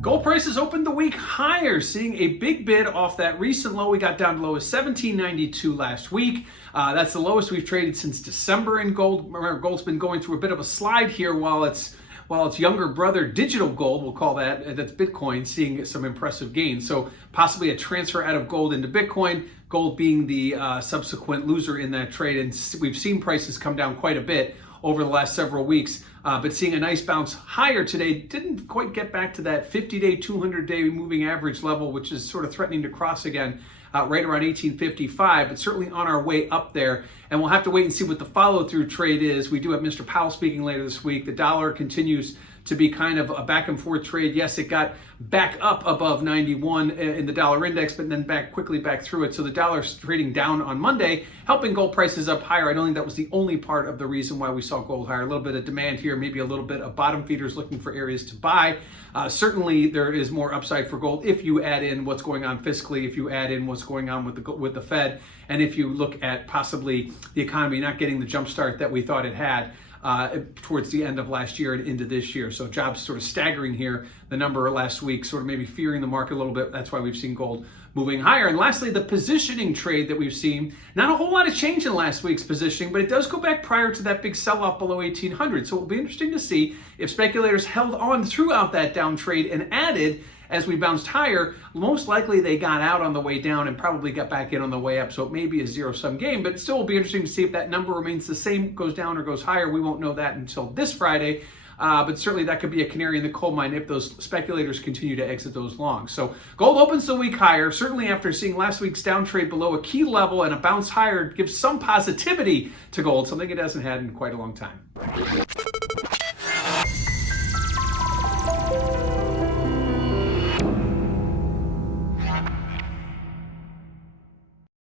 Gold prices opened the week higher, seeing a big bid off that recent low. We got down to low as $17.92 last week. That's the lowest we've traded since December in gold. Remember, gold's been going through a bit of a slide here while its younger brother, digital gold, we'll call that's Bitcoin, seeing some impressive gains. So possibly a transfer out of gold into Bitcoin, gold being the subsequent loser in that trade. And we've seen prices come down quite a bit over the last several weeks, but seeing a nice bounce higher today. Didn't quite get back to that 50-day, 200-day moving average level, which is sort of threatening to cross again right around 1855, but certainly on our way up there. And we'll have to wait and see what the follow-through trade is. We do have Mr. Powell speaking later this week. The dollar continues to be kind of a back and forth trade. Yes, it got back up above 91 in the dollar index, but then quickly back through it. So the dollar's trading down on Monday, helping gold prices up higher. I don't think that was the only part of the reason why we saw gold higher. A little bit of demand here, maybe a little bit of bottom feeders looking for areas to buy. Certainly there is more upside for gold if you add in what's going on fiscally, if you add in what's going on with the Fed, and if you look at possibly the economy not getting the jump start that we thought it had towards the end of last year and into this year. So jobs sort of staggering here. The number last week sort of maybe fearing the market a little bit. That's why we've seen gold moving higher. And lastly, the positioning trade that we've seen. Not a whole lot of change in last week's positioning, but it does go back prior to that big sell-off below 1800. So it will be interesting to see if speculators held on throughout that down trade and added as we bounced higher. Most likely they got out on the way down and probably got back in on the way up. So it may be a zero-sum game, but it still will be interesting to see if that number remains the same, goes down or goes higher. We won't know that until this Friday. But certainly that could be a canary in the coal mine if those speculators continue to exit those longs. So gold opens the week higher, certainly after seeing last week's down trade below a key level, and a bounce higher gives some positivity to gold, something it hasn't had in quite a long time.